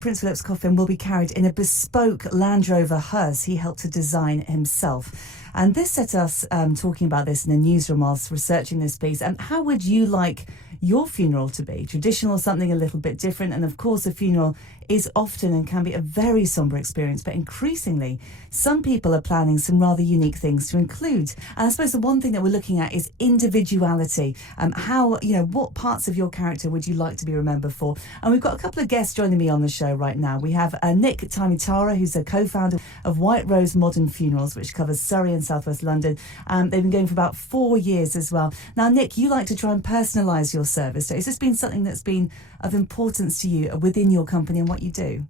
Prince Philip's coffin will be carried in a bespoke Land Rover hearse he helped to design himself. And this set us talking about this in the newsroom whilst researching this piece. And how would you like your funeral to be? Traditional or something a little bit different? And of course, a funeral is often and can be a very sombre experience, but increasingly, some people are planning some rather unique things to include. And I suppose the one thing that we're looking at is individuality. What parts of your character would you like to be remembered for? And we've got a couple of guests joining me on the show right now. We have Nick Tamitara, who's a co-founder of White Rose Modern Funerals, which covers Surrey and South West London. They've been going for about 4 years as well. Now, Nick, you like to try and personalise your service. So has this been something that's been of importance to you within your company and what you do?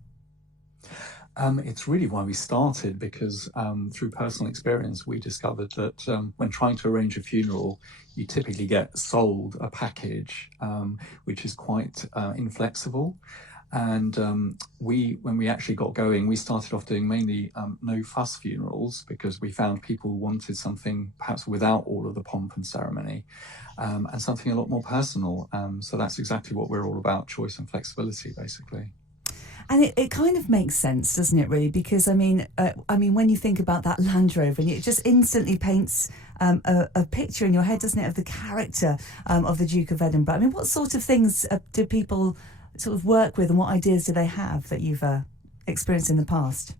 It's really why we started, because through personal experience, we discovered that when trying to arrange a funeral, you typically get sold a package which is quite inflexible. And when we actually got going, we started off doing mainly no-fuss funerals, because we found people wanted something perhaps without all of the pomp and ceremony, and something a lot more personal. So that's exactly what we're all about: choice and flexibility, basically. And it kind of makes sense, doesn't it, really? Because, I mean, when you think about that Land Rover, and it just instantly paints a picture in your head, doesn't it, of the character of the Duke of Edinburgh. I mean, what sort of things do people sort of work with, and what ideas do they have that you've experienced in the past?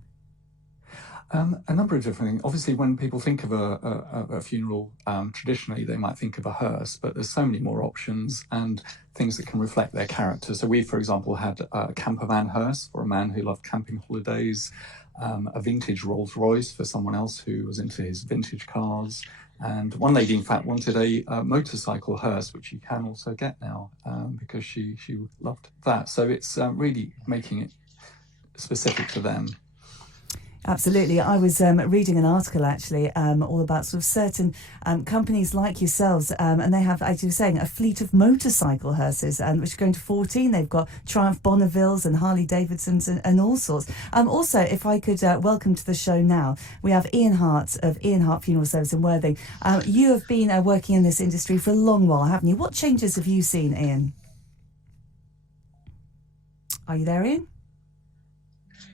A number of different things. Obviously, when people think of a funeral, traditionally they might think of a hearse, but there's so many more options and things that can reflect their character. So we, for example, had a camper van hearse for a man who loved camping holidays, a vintage Rolls Royce for someone else who was into his vintage cars, and one lady, in fact, wanted a motorcycle hearse, which you can also get now, because she loved that. So it's really making it specific to them. Absolutely. I was reading an article, actually, all about sort of certain companies like yourselves, and they have, as you were saying, a fleet of motorcycle hearses, which are going to 14. They've got Triumph Bonnevilles and Harley Davidsons and all sorts. Also, if I could welcome to the show now, we have Ian Hart of Ian Hart Funeral Service in Worthing. You have been working in this industry for a long while, haven't you? What changes have you seen, Ian? Are you there, Ian?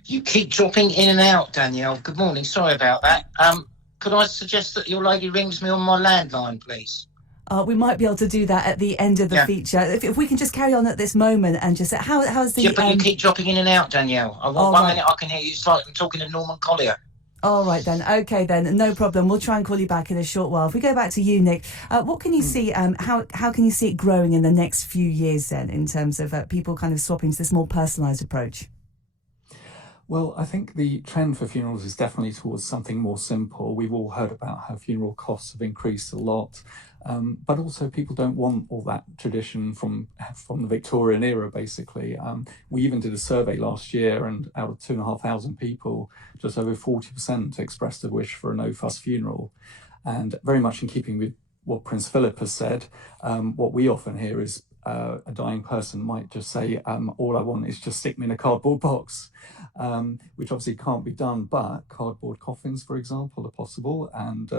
You keep dropping in and out, Danielle. Good morning. Sorry about that. Could I suggest that your lady rings me on my landline, please? We might be able to do that at the end of the feature. If we can just carry on at this moment and just say, how's the... Yeah, but you keep dropping in and out, Danielle. One minute I can hear you. It's like I'm talking to Norman Collier. All right, then. Okay, then. No problem. We'll try and call you back in a short while. If we go back to you, Nick, what can you see, how can you see it growing in the next few years, then, in terms of people kind of swapping to this more personalised approach? Well, I think the trend for funerals is definitely towards something more simple. We've all heard about how funeral costs have increased a lot, but also people don't want all that tradition from the Victorian era, basically. We even did a survey last year, and out of 2,500 people, just over 40% expressed a wish for a no-fuss funeral. And very much in keeping with what Prince Philip has said, what we often hear is a dying person might just say, all I want is just stick me in a cardboard box, which obviously can't be done, but cardboard coffins, for example, are possible. And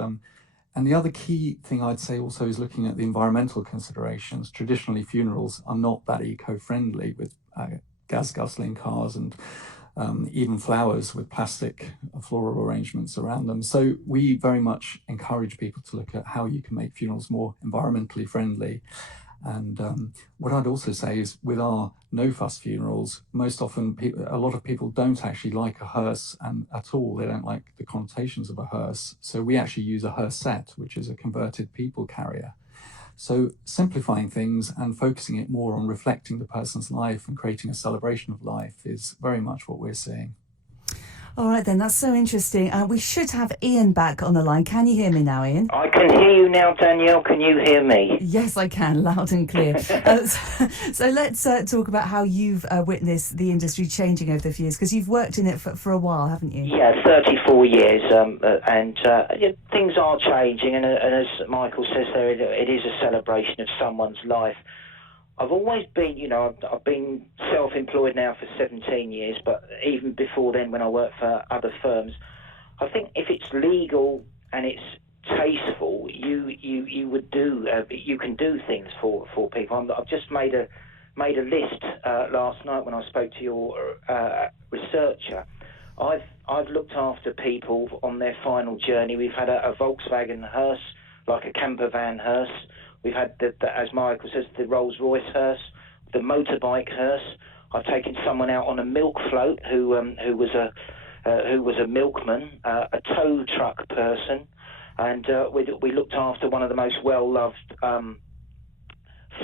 the other key thing I'd say also is looking at the environmental considerations. Traditionally, funerals are not that eco-friendly, with gas guzzling cars and even flowers with plastic floral arrangements around them. So we very much encourage people to look at how you can make funerals more environmentally friendly. And what I'd also say is, with our no-fuss funerals, most often a lot of people don't actually like a hearse at all. They don't like the connotations of a hearse. So we actually use a hearsette, which is a converted people carrier. So simplifying things and focusing it more on reflecting the person's life and creating a celebration of life is very much what we're seeing. All right, then. That's so interesting. We should have Ian back on the line. Can you hear me now, Ian? I can hear you now, Danielle. Can you hear me? Yes, I can, loud and clear. So let's talk about how you've witnessed the industry changing over the years, because you've worked in it for a while, haven't you? Yeah, 34 years, and things are changing, and as Michael says there, it is a celebration of someone's life. I've always been, I've been self-employed now for 17 years, but even before then, when I worked for other firms, I think if it's legal and it's tasteful, you would do, you can do things for people. I've just made a made a list last night when I spoke to your researcher. I've looked after people on their final journey. We've had a Volkswagen hearse, like a camper van hearse. We've had, as Michael says, the Rolls-Royce hearse, the motorbike hearse. I've taken someone out on a milk float who was a milkman, a tow truck person, and we looked after one of the most well-loved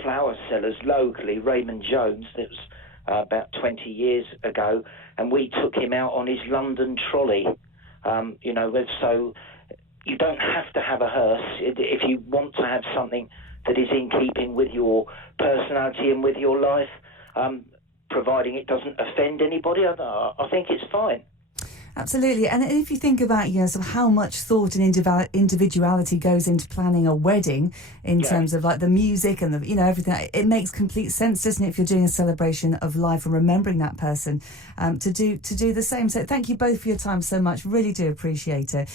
flower sellers locally, Raymond Jones. That was about 20 years ago, and we took him out on his London trolley. So you don't have to have a hearse if you want to have something that is in keeping with your personality and with your life, providing it doesn't offend anybody. I think it's fine. Absolutely. And if you think about, sort of how much thought and individuality goes into planning a wedding in terms of like the music and the, everything, it makes complete sense, doesn't it, if you're doing a celebration of life and remembering that person, to do the same. So thank you both for your time so much. Really do appreciate it.